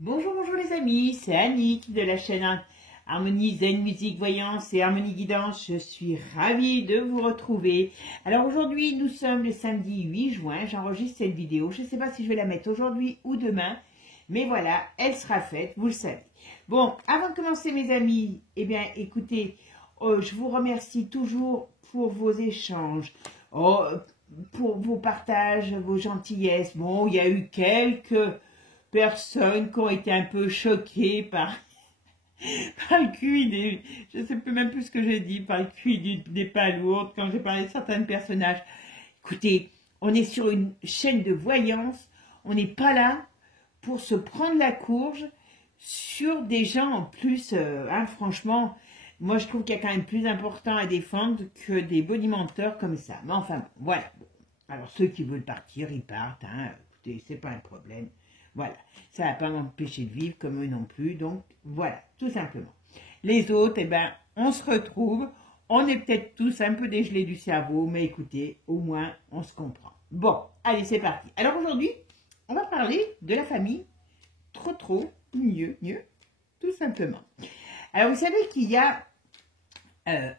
Bonjour, bonjour les amis, c'est Annick de la chaîne Harmonie Zen Musique Voyance et Harmonie Guidance. Je suis ravie de vous retrouver. Alors aujourd'hui, nous sommes le samedi 8 juin, j'enregistre cette vidéo. Je ne sais pas si je vais la mettre aujourd'hui ou demain, mais voilà, elle sera faite, vous le savez. Bon, avant de commencer mes amis, eh bien écoutez, je vous remercie toujours pour vos échanges, pour vos partages, vos gentillesses. Bon, il y a eu quelques personnes qui ont été un peu choquées par le QI des... Je ne sais même plus ce que j'ai dit, par le QI des palourdes, quand j'ai parlé de certains personnages. Écoutez, on est sur une chaîne de voyance, on n'est pas là pour se prendre la courge sur des gens en plus, franchement, moi je trouve qu'il y a quand même plus important à défendre que des bonimenteurs comme ça. Mais enfin, bon, voilà. Alors ceux qui veulent partir, ils partent, hein. Écoutez, c'est pas un problème. Voilà, ça ne va pas m'empêcher de vivre comme eux non plus, donc voilà, tout simplement. Les autres, eh ben, on se retrouve, on est peut-être tous un peu dégelés du cerveau, mais écoutez, au moins, on se comprend. Bon, allez, c'est parti. Alors aujourd'hui, on va parler de la famille trop, mieux, tout simplement. Alors vous savez qu'il y a il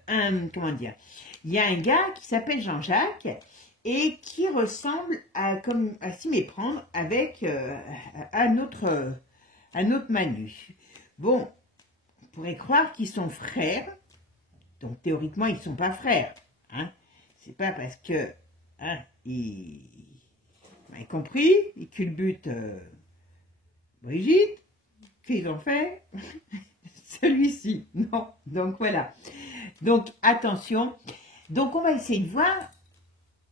y a un gars qui s'appelle Jean-Jacques, et qui ressemble à s'y méprendre avec un autre Manu. Bon, on pourrait croire qu'ils sont frères, donc théoriquement ils ne sont pas frères. Hein. C'est pas parce que ils ont compris, ils culbutent Brigitte qu'ils ont fait celui-ci. Non, donc voilà. Donc attention. Donc on va essayer de voir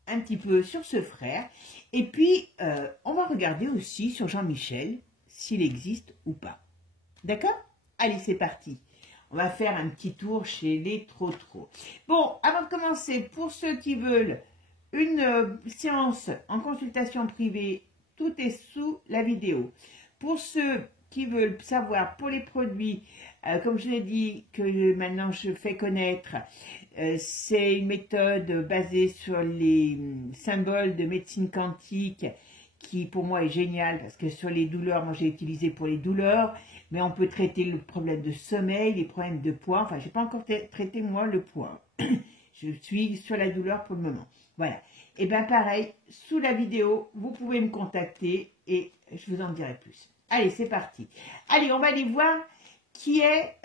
un petit peu sur ce frère, et puis on va regarder aussi sur Jean-Michel s'il existe ou pas. D'accord? Allez, c'est parti. On va faire un petit tour chez les trop. Bon, avant de commencer, pour ceux qui veulent une séance en consultation privée, tout est sous la vidéo. Pour ceux qui veulent savoir pour les produits, comme je l'ai dit, que maintenant je fais connaître, c'est une méthode basée sur les symboles de médecine quantique qui pour moi est géniale parce que sur les douleurs, moi j'ai utilisé pour les douleurs, mais on peut traiter le problème de sommeil, les problèmes de poids. Enfin, je n'ai pas encore traité moi le poids. Je suis sur la douleur pour le moment. Voilà. Et bien pareil, sous la vidéo, vous pouvez me contacter et je vous en dirai plus. Allez, c'est parti. Allez, on va aller voir qui est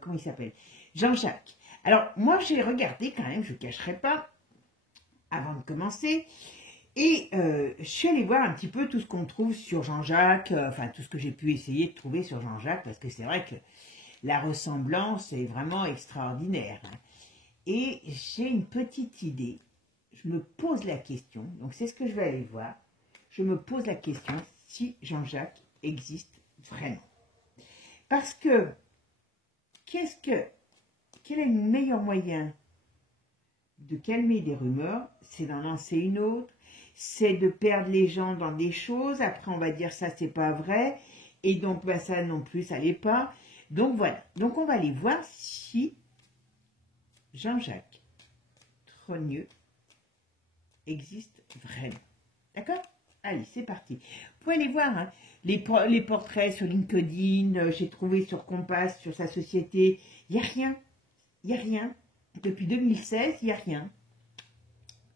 comment il s'appelle, Jean-Jacques. Alors, moi, j'ai regardé quand même, je ne cacherai pas, avant de commencer, et je suis allée voir un petit peu tout ce qu'on trouve sur Jean-Jacques, enfin, tout ce que j'ai pu essayer de trouver sur Jean-Jacques, parce que c'est vrai que la ressemblance est vraiment extraordinaire. Hein. Et j'ai une petite idée. Je me pose la question, donc c'est ce que je vais aller voir. Je me pose la question si Jean-Jacques existe vraiment. Parce que, quel est le meilleur moyen de calmer des rumeurs? C'est d'en lancer une autre, c'est de perdre les gens dans des choses, après on va dire ça c'est pas vrai, et donc ben, ça non plus ça l'est pas. Donc voilà, donc on va aller voir si Jean-Jacques Trogneux existe vraiment. D'accord? Allez, c'est parti. Vous pouvez aller voir hein, les portraits sur LinkedIn, j'ai trouvé sur Compass, sur sa société. Il n'y a rien. Il n'y a rien. Depuis 2016, il n'y a rien.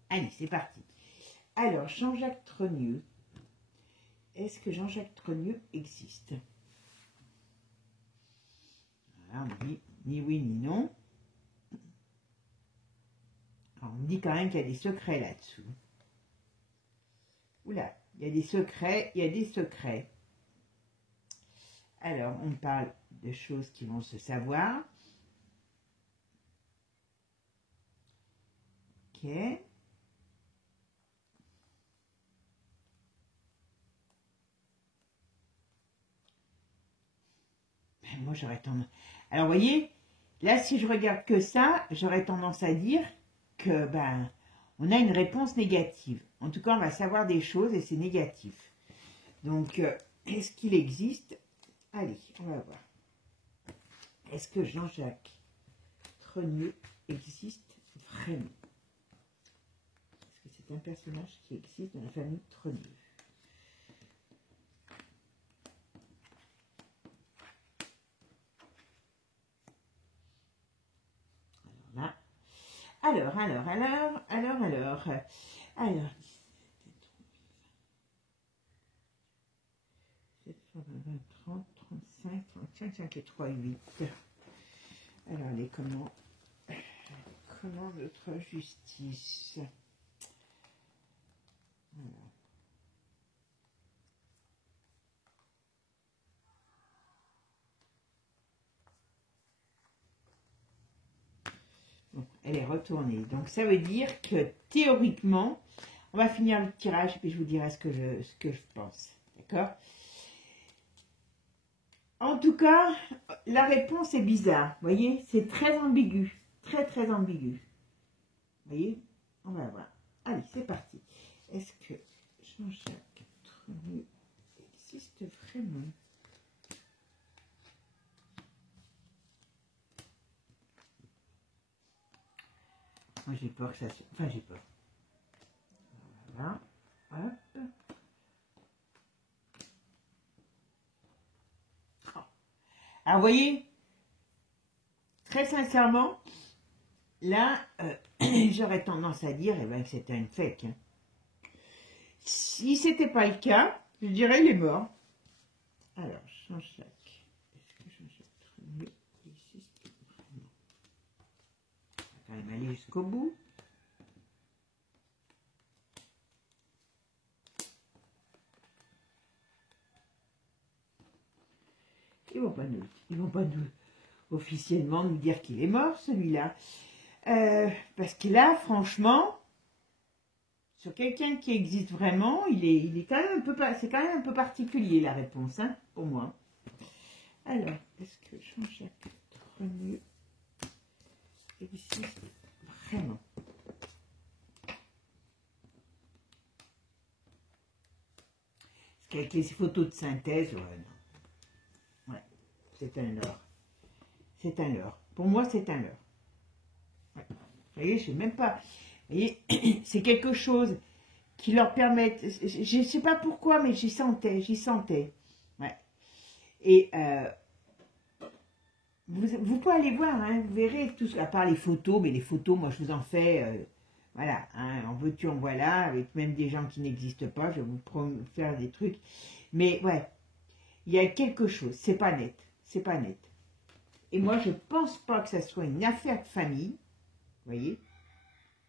Allez, c'est parti. Alors, Jean-Jacques Trogneux. Est-ce que Jean-Jacques Trogneux existe? Voilà, on dit ni oui ni non. Alors, on me dit quand même qu'il y a des secrets là-dessous. Oula, il y a des secrets, il y a des secrets. Alors, on parle de choses qui vont se savoir. Ok. Ben, moi, j'aurais tendance... Alors, vous voyez, là, si je regarde que ça, j'aurais tendance à dire que, ben, on a une réponse négative. En tout cas, on va savoir des choses et c'est négatif. Donc, est-ce qu'il existe? Allez, on va voir. Est-ce que Jean-Jacques Trogneux existe vraiment? Est-ce que c'est un personnage qui existe dans la famille Trogneux? Alors, 720, 30, 35, 35, 5 et 3, 8. Alors, comment notre justice? Voilà. Bon, elle est retournée. Donc, ça veut dire que théoriquement, on va finir le tirage et puis je vous dirai ce que je pense. D'accord? En tout cas, la réponse est bizarre. Vous voyez, c'est très ambigu. Très, très ambigu. Vous voyez? On va voir. Allez, c'est parti. Est-ce que Jean-Jacques Trenu existe vraiment? Moi, j'ai peur que ça se... Enfin, j'ai peur. Voilà. Hop. Alors, vous voyez, très sincèrement, là, j'aurais tendance à dire que c'était une fake. Hein. Si c'était pas le cas, je dirais il est mort. Alors, Jean-Jacques. Est-ce que Jean-Jacques Trenu existe vraiment? On va quand même aller jusqu'au bout. Ils vont pas nous officiellement nous dire qu'il est mort, celui-là. Parce que là, franchement, sur quelqu'un qui existe vraiment, il est quand même un peu, c'est quand même un peu particulier la réponse, hein, pour moi. Alors, est-ce que Jean-Jacques Trenu existe vraiment? Parce qu'avec les photos de synthèse, ouais, non. Ouais, c'est un leurre. C'est un leurre. Pour moi, c'est un leurre. Ouais. Vous voyez, je sais même pas. Vous voyez, c'est quelque chose qui leur permet. Je ne sais pas pourquoi, mais j'y sentais. Ouais. Et vous pouvez aller voir, hein, vous verrez, tout, à part les photos, mais les photos, moi, je vous en fais. Voilà, hein, en veux-tu, en voilà, avec même des gens qui n'existent pas, je vais vous faire des trucs. Mais ouais, il y a quelque chose, c'est pas net. C'est pas net. Et moi, je pense pas que ça soit une affaire de famille. Vous voyez?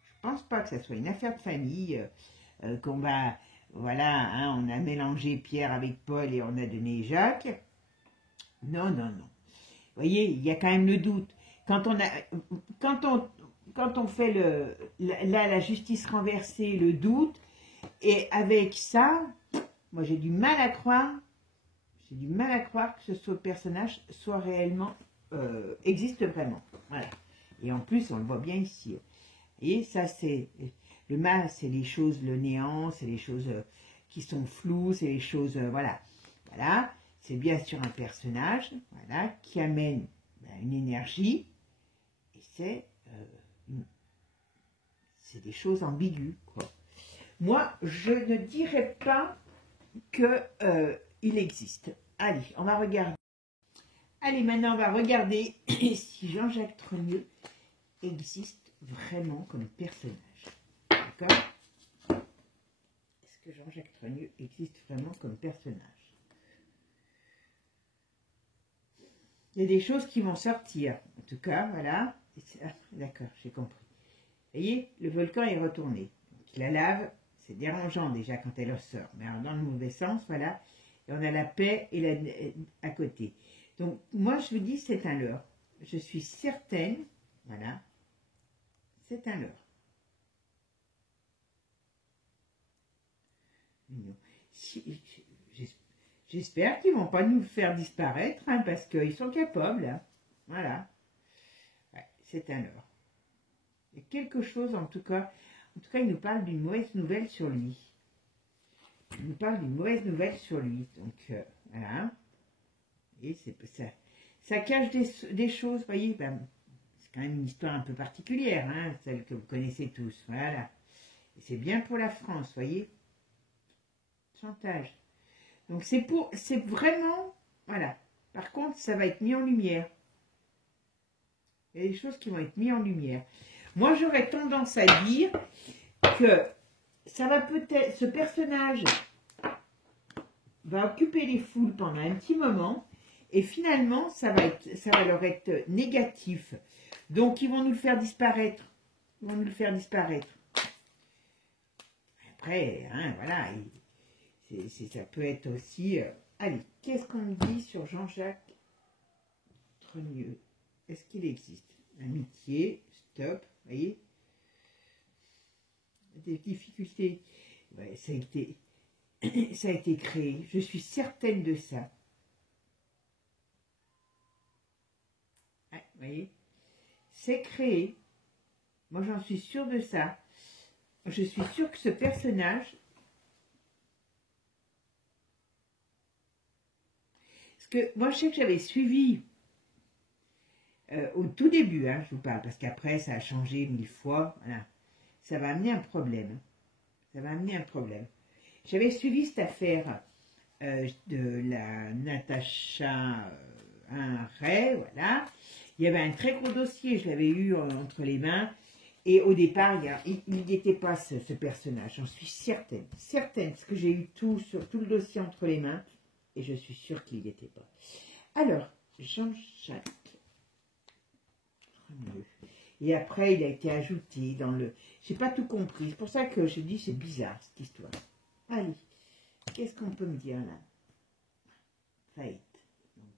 Je pense pas que ça soit une affaire de famille, qu'on va... Voilà, hein, on a mélangé Pierre avec Paul et on a donné Jacques. Non, non, non. Vous voyez, il y a quand même le doute. Quand on fait la justice renversée, le doute, et avec ça, moi j'ai du mal à croire que ce personnage soit réellement, existe vraiment. Voilà. Et en plus, on le voit bien ici. Et ça, c'est le mal, c'est les choses, le néant, c'est les choses qui sont floues, c'est les choses, voilà. Voilà. C'est bien sûr un personnage, voilà, qui amène une énergie, et c'est des choses ambiguës, quoi. Moi, je ne dirais pas que il existe. Allez, on va regarder. Allez, maintenant, on va regarder si Jean-Jacques Trenu existe vraiment comme personnage. D'accord? Est-ce que Jean-Jacques Trenu existe vraiment comme personnage? Il y a des choses qui vont sortir. En tout cas, voilà. D'accord, j'ai compris. Vous voyez, le volcan est retourné. Donc, la lave, c'est dérangeant déjà quand elle sort. Mais alors, dans le mauvais sens, voilà. Et on a la paix et à côté. Donc, moi, je vous dis, c'est un leurre. Je suis certaine, voilà, c'est un leurre. J'espère qu'ils ne vont pas nous faire disparaître, hein, parce qu'ils sont capables. Hein. Voilà. Ouais, c'est un leurre. Il y a quelque chose, en tout cas, il nous parle d'une mauvaise nouvelle sur lui. Il nous parle d'une mauvaise nouvelle sur lui. Donc, voilà. Et c'est ça. Ça cache des choses, vous voyez, ben, c'est quand même une histoire un peu particulière, hein, celle que vous connaissez tous. Voilà. Et c'est bien pour la France, vous voyez. Chantage. Donc, c'est vraiment, voilà. Par contre, ça va être mis en lumière. Il y a des choses qui vont être mises en lumière. Moi, j'aurais tendance à dire que ça va peut-être, ce personnage va occuper les foules pendant un petit moment et finalement, ça va leur être négatif. Donc, ils vont nous le faire disparaître. Ils vont nous le faire disparaître. Après, hein, voilà, ça peut être aussi... allez, qu'est-ce qu'on me dit sur Jean-Jacques Trenieux? Est-ce qu'il existe? Amitié, stop, vous voyez? Des difficultés. Ouais, ça a été créé. Je suis certaine de ça. Ouais, vous voyez? C'est créé. Moi, j'en suis sûre de ça. Je suis sûre que ce personnage... Parce que moi, je sais que j'avais suivi... au tout début, hein, je vous parle, parce qu'après, ça a changé 1000 fois. Voilà. Ça va amener un problème. Ça va amener un problème. J'avais suivi cette affaire de la Natacha Ray, voilà. Il y avait un très gros dossier, je l'avais eu entre les mains. Et au départ, il n'y était pas ce personnage. J'en suis certaine. Certaine, parce que j'ai eu tout le dossier entre les mains. Et je suis sûre qu'il n'y était pas. Alors, Jean-Jacques. Et après, il a été ajouté dans le... J'ai pas tout compris. C'est pour ça que je dis c'est bizarre, cette histoire. Allez, qu'est-ce qu'on peut me dire là? Faillite.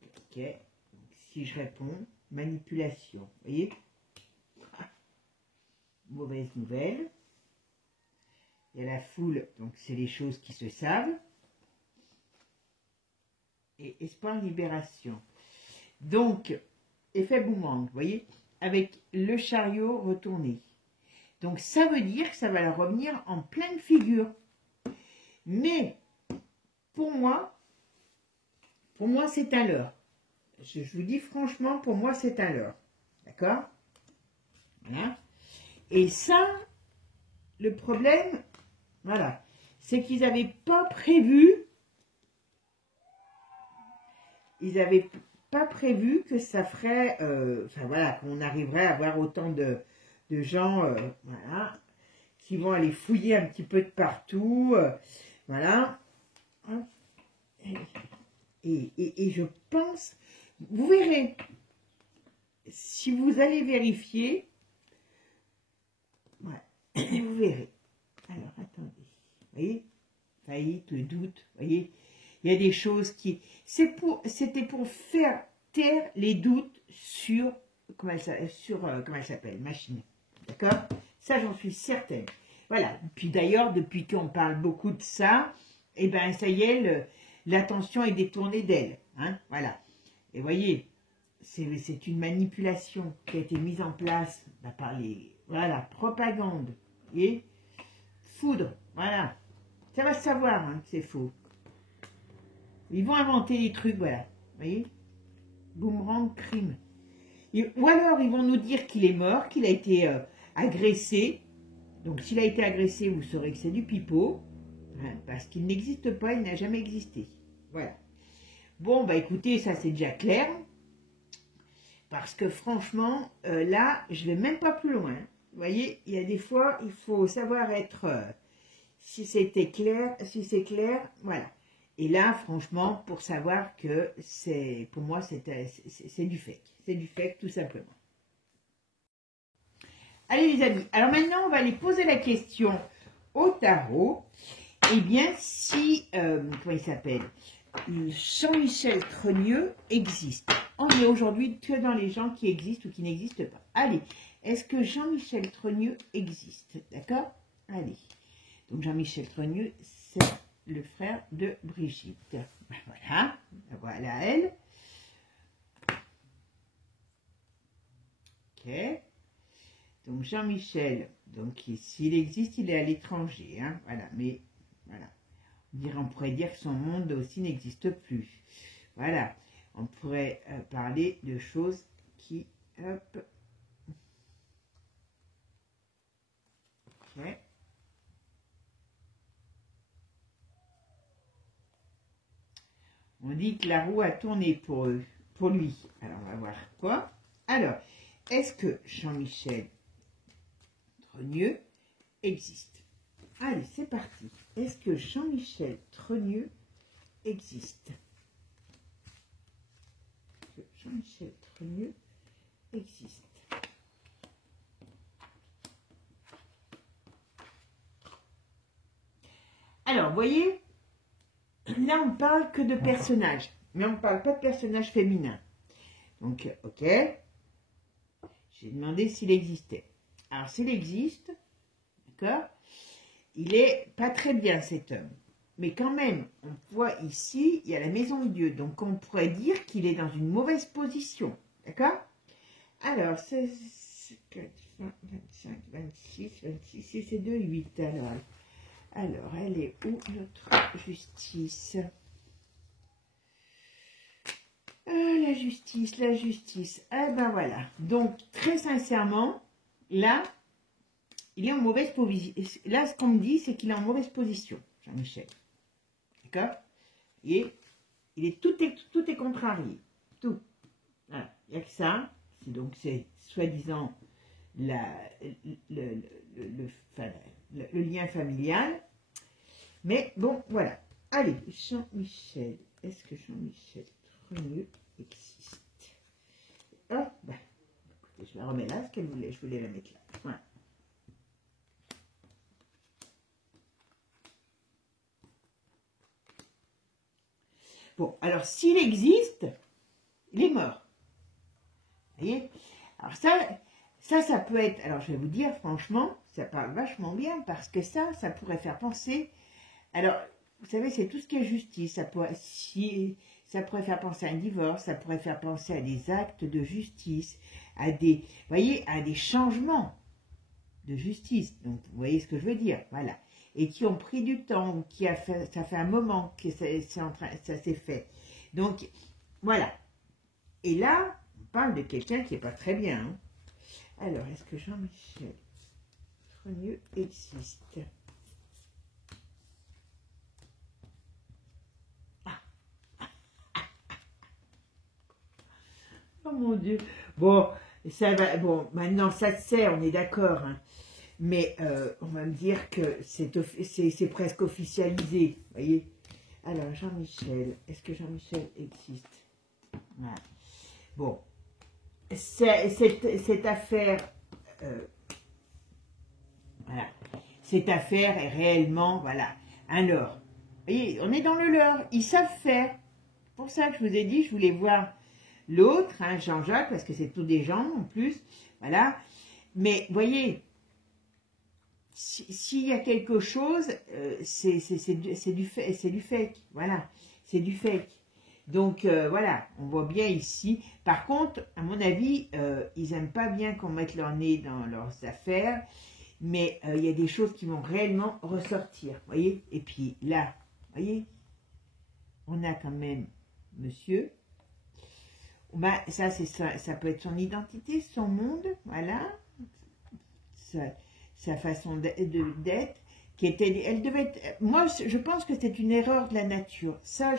Ok. Donc, si je réponds, manipulation. Vous voyez? Mauvaise nouvelle. Il y a la foule, donc c'est les choses qui se savent. Et espoir libération. Donc, effet boomerang, vous voyez? Avec le chariot retourné. Donc, ça veut dire que ça va leur revenir en pleine figure. Mais, pour moi c'est un leurre. Je vous dis franchement, pour moi, c'est un leurre. D'accord? Voilà. Et ça, le problème, voilà, c'est qu'ils n'avaient pas prévu, que ça ferait, enfin voilà, qu'on arriverait à avoir autant de gens, voilà, qui vont aller fouiller un petit peu de partout, voilà. Et je pense, vous verrez, si vous allez vérifier, ouais, vous verrez. Alors, attendez, vous voyez, faillite, le doute, vous voyez, il y a des choses qui... C'était pour faire taire les doutes sur, comment elle s'appelle, machine. D'accord? Ça, j'en suis certaine. Voilà. Puis d'ailleurs, depuis qu'on parle beaucoup de ça, eh bien, ça y est, l'attention est détournée d'elle. Hein? Voilà. Et vous voyez, c'est une manipulation qui a été mise en place par les... Voilà, propagande. Vous voyez? Foudre. Voilà. Ça va se savoir hein, que c'est faux. Ils vont inventer des trucs, voilà. Vous voyez? Boomerang, crime. Ou alors, ils vont nous dire qu'il est mort, qu'il a été agressé. Donc, s'il a été agressé, vous saurez que c'est du pipeau. Hein, parce qu'il n'existe pas, il n'a jamais existé. Voilà. Bon, bah écoutez, ça c'est déjà clair. Parce que franchement, là, je vais même pas plus loin. Vous voyez, il y a des fois, il faut savoir être... si c'était clair, si c'est clair, voilà. Et là, franchement, pour savoir que c'est, pour moi, c'est du fake. C'est du fake, tout simplement. Allez, les amis. Alors maintenant, on va aller poser la question au tarot. Eh bien, si, comment il s'appelle? Jean-Michel Trenieux existe. On est aujourd'hui que dans les gens qui existent ou qui n'existent pas. Allez, est-ce que Jean-Michel Trenieux existe? D'accord? Allez. Donc, Jean-Michel Trenieux, c'est le frère de Brigitte. Voilà, voilà elle. Ok. Donc Jean-Michel, donc s'il existe, il est à l'étranger. Hein, voilà, mais voilà. On pourrait dire que son monde aussi n'existe plus. Voilà. On pourrait parler de choses qui... Hop. Ok. On dit que la roue a tourné pour eux, pour lui. Alors, on va voir quoi. Alors, est-ce que Jean-Michel Trenieux existe. Allez, c'est parti. Est-ce que Jean-Michel Trenieux existe? Jean-Michel Trenieux existe. Alors, vous voyez, là, on parle que de personnages, mais on ne parle pas de personnages féminins. Donc, ok, j'ai demandé s'il existait. Alors, s'il existe, d'accord, il est pas très bien, cet homme. Mais quand même, on voit ici, il y a la maison de Dieu. Donc, on pourrait dire qu'il est dans une mauvaise position. D'accord? Alors, 16, 4, 20, 25, 26, 26, et c'est 2, 8. Alors, elle est où, notre justice? La justice, la justice. Ah ben voilà. Donc, très sincèrement, là, il est en mauvaise position. Là, ce qu'on me dit, c'est qu'il est en mauvaise position, Jean-Michel. D'accord? Et tout est contrarié. Tout. Voilà. Il n'y a que ça. Donc, c'est soi-disant le lien familial. Mais bon, voilà. Allez, Jean-Michel. Est-ce que Jean-Michel Trenieux existe? Oh, bah, écoutez, je la remets là, ce qu'elle voulait. Je voulais la mettre là. Voilà. Bon, alors s'il existe, il est mort. Vous voyez? Alors ça peut être... Alors je vais vous dire, franchement, ça parle vachement bien parce que ça pourrait faire penser... Alors, vous savez, c'est tout ce qui est justice. Ça pourrait faire penser à un divorce, ça pourrait faire penser à des actes de justice, à des... Vous voyez, à des changements de justice. Donc, vous voyez ce que je veux dire? Voilà. Et qui ont pris du temps, ça fait un moment que ça s'est fait. Donc, voilà. Et là, on parle de quelqu'un qui n'est pas très bien. Hein. Alors, est-ce que Jean-Michel Trenieux existe? Oh mon Dieu. Bon, ça va. Bon, maintenant, ça te sert, on est d'accord. Hein. Mais on va me dire que c'est presque officialisé. Vous voyez? Alors, Jean-Michel, est-ce que Jean-Michel existe? Voilà. Bon, cette affaire, voilà, cette affaire est réellement, voilà, un leurre. Vous voyez, on est dans le leurre, ils savent faire. C'est pour ça que je vous ai dit, je voulais voir l'autre, hein, Jean-Jacques, parce que c'est tous des gens en plus, voilà. Mais, vous voyez, s'il y a quelque chose, c'est du fake, voilà, c'est du fake. Donc, voilà, on voit bien ici. Par contre, à mon avis, ils n'aiment pas bien qu'on mette leur nez dans leurs affaires, mais il y a des choses qui vont réellement ressortir, vous voyez. Et puis là, vous voyez, on a quand même monsieur. Ben, ça peut être son identité, son monde, voilà, sa façon d'être, qui était, elle devait être, moi je pense que c'est une erreur de la nature. Ça,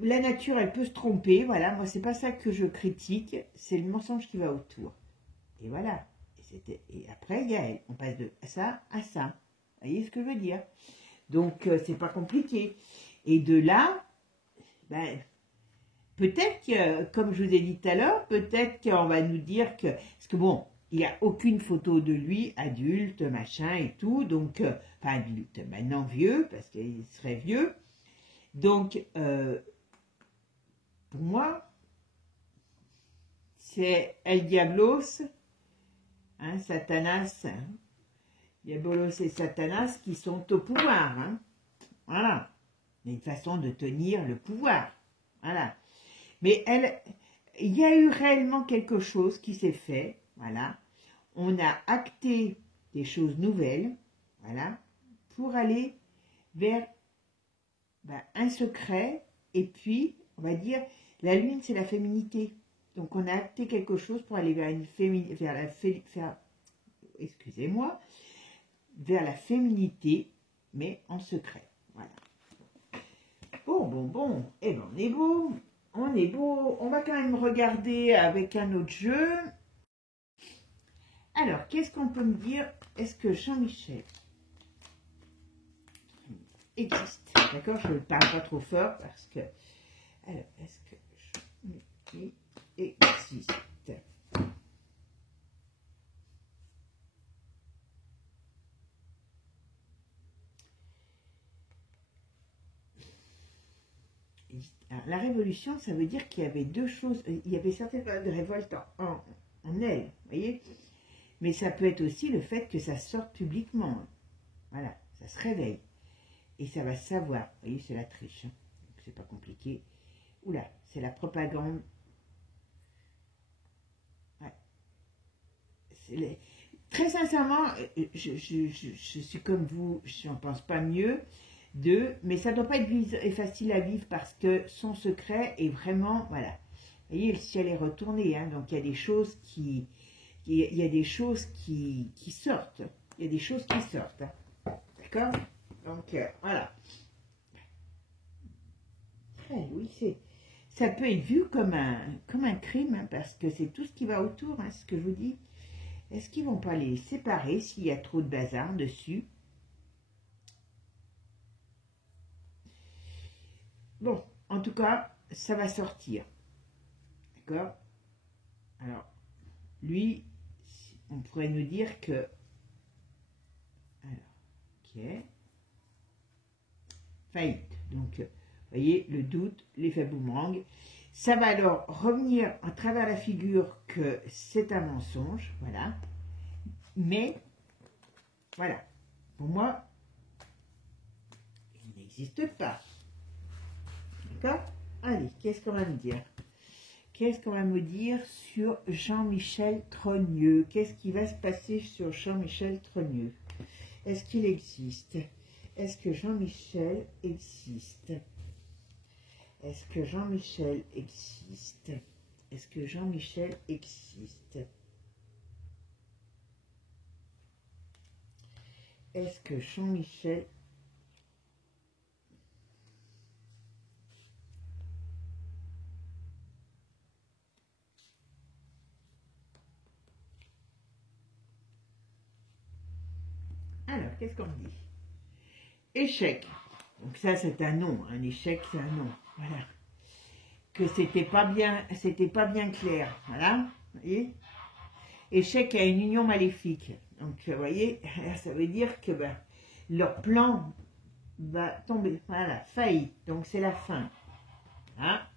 la nature, elle peut se tromper, voilà, moi c'est pas ça que je critique, c'est le mensonge qui va autour. Et voilà. Et après, il y a elle. On passe de ça à ça. Vous voyez ce que je veux dire? Donc, c'est pas compliqué. Et de là, ben, peut-être que, comme je vous ai dit tout à l'heure, peut-être qu'on va nous dire que... Parce que bon, il n'y a aucune photo de lui, adulte, machin et tout. Donc, pas adulte, maintenant vieux, parce qu'il serait vieux. Donc, pour moi, c'est El Diablos, hein, Satanas, hein, Diabolos et Satanas qui sont au pouvoir. Hein. Voilà. Il y a une façon de tenir le pouvoir. Voilà. Mais il y a eu réellement quelque chose qui s'est fait. Voilà. On a acté des choses nouvelles. Voilà. Pour aller vers un secret. Et puis, on va dire, la lune, c'est la féminité. Donc, on a acté quelque chose pour aller vers excusez-moi, vers la féminité, mais en secret. Voilà. Bon. Eh ben, on est beau. On est beau. On va quand même regarder avec un autre jeu. Alors, qu'est-ce qu'on peut me dire? Est-ce que Jean-Michel existe? D'accord, je ne parle pas trop fort parce que... Alors, est-ce que Jean-Michel existe? Alors, la révolution, ça veut dire qu'il y avait deux choses. Il y avait certaines périodes de révolte en elle, vous voyez. Mais ça peut être aussi le fait que ça sorte publiquement. Voilà, ça se réveille. Et ça va se savoir. Vous voyez, c'est la triche. Hein. C'est pas compliqué. Oula, c'est la propagande. Ouais. Très sincèrement, je suis comme vous, je n'en pense pas mieux. Mais ça ne doit pas être facile à vivre parce que son secret est vraiment, voilà. Vous voyez, le ciel est retourné, hein, donc il y a des choses qui sortent. Il y a des choses qui sortent. Hein. D'accord? Donc, voilà. Oui, ça peut être vu comme un crime, hein, parce que c'est tout ce qui va autour, hein, ce que je vous dis. Est-ce qu'ils ne vont pas les séparer s'il y a trop de bazar dessus? Bon, en tout cas, ça va sortir. D'accord? Alors, lui, on pourrait nous dire que... Alors, ok. Faillite. Donc, vous voyez, le doute, l'effet boomerang. Ça va alors revenir à travers la figure que c'est un mensonge. Voilà. Mais, voilà. Pour moi, il n'existe pas. D'accord? Allez, qu'est-ce qu'on va me dire? Qu'est-ce qu'on va me dire sur Jean-Michel Trogneux? Qu'est-ce qui va se passer sur Jean-Michel Trogneux? Est-ce qu'il existe? Est-ce que Jean-Michel existe? Est-ce que Jean-Michel existe? Est-ce que Jean-Michel existe? Est-ce que Jean-Michel... Alors, qu'est-ce qu'on dit? Échec. Donc ça, c'est un non. Un échec, c'est un non. Voilà. Que c'était pas bien clair. Voilà. Vous voyez? Échec à une union maléfique. Donc, vous voyez, ça veut dire que ben, leur plan va tomber. Voilà, faillite. Donc, c'est la fin. Voilà.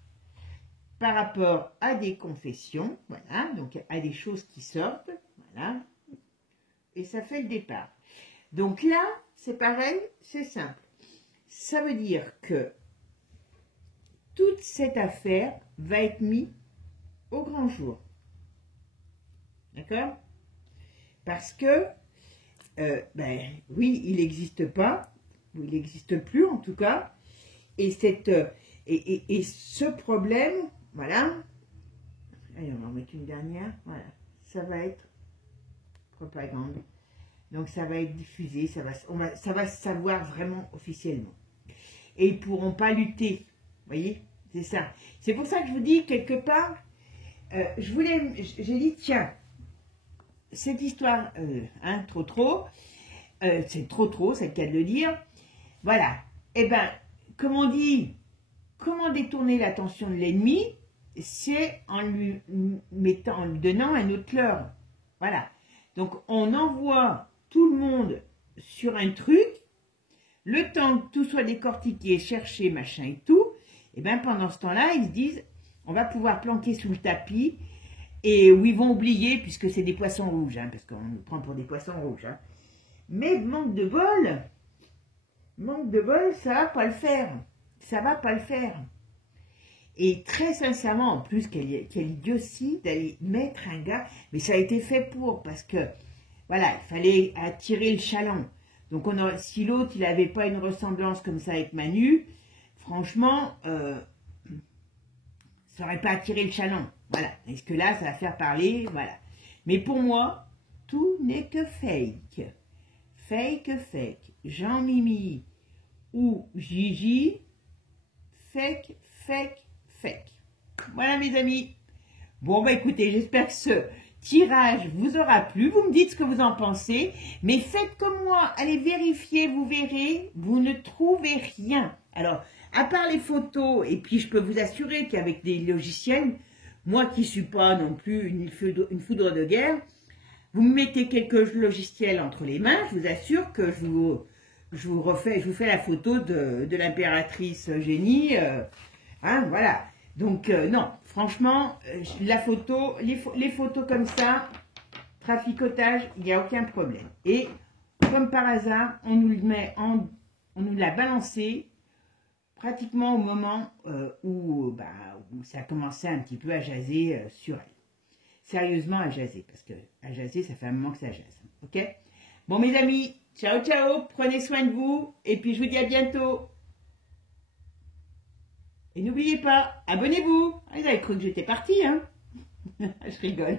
Par rapport à des confessions, voilà, donc à des choses qui sortent, voilà. Et ça fait le départ. Donc là, c'est pareil, c'est simple. Ça veut dire que toute cette affaire va être mise au grand jour. D'accord? Parce que, ben, oui, il n'existe pas, ou il n'existe plus en tout cas, et, et ce problème, voilà, allez, on va en mettre une dernière, voilà, ça va être propagande. Donc ça va être diffusé, ça va se savoir vraiment officiellement. Et ils ne pourront pas lutter, vous voyez, c'est ça. C'est pour ça que je vous dis, quelque part, j'ai dit, tiens, cette histoire, hein, c'est trop, c'est le cas de le dire. Voilà. Eh bien, comme on dit, comment détourner l'attention de l'ennemi? C'est en lui donnant un autre leurre. Voilà. Donc, on envoie tout le monde sur un truc, le temps que tout soit décortiqué, cherché, machin et tout, et bien pendant ce temps-là, ils se disent, on va pouvoir planquer sous le tapis, et où ils vont oublier, puisque c'est des poissons rouges, hein, parce qu'on nous prend pour des poissons rouges. Hein. Mais manque de bol, ça va pas le faire. Ça va pas le faire. Et très sincèrement, en plus, quelle idiotie d'aller mettre un gars, mais ça a été fait pour, parce que, voilà, il fallait attirer le chaland. Donc, si l'autre, il n'avait pas une ressemblance comme ça avec Manu, franchement, ça n'aurait pas attiré le chaland. Voilà. Est-ce que là, ça va faire parler? Voilà. Mais pour moi, tout n'est que fake. Fake. Jean-Mimi ou Gigi, fake. Voilà, mes amis. Bon, bah écoutez, j'espère que ce tirage vous aura plu. Vous me dites ce que vous en pensez. Mais faites comme moi. Allez vérifier, vous verrez. Vous ne trouvez rien. Alors, à part les photos, et puis je peux vous assurer qu'avec des logiciels, moi qui ne suis pas non plus une foudre de guerre, vous me mettez quelques logiciels entre les mains, je vous assure que je vous fais la photo de l'impératrice Génie. Hein, voilà. Donc, non, franchement, la photo, les photos comme ça, traficotage, il n'y a aucun problème. Et comme par hasard, on nous l'a balancé pratiquement au moment où ça a commencé un petit peu à jaser sur elle. Sérieusement à jaser, parce que à jaser, ça fait un moment que ça jase. Ok? Bon, mes amis, ciao, ciao, prenez soin de vous, et puis je vous dis à bientôt. Et n'oubliez pas, abonnez-vous. Ah, ils avaient cru que j'étais partie, hein? Je rigole.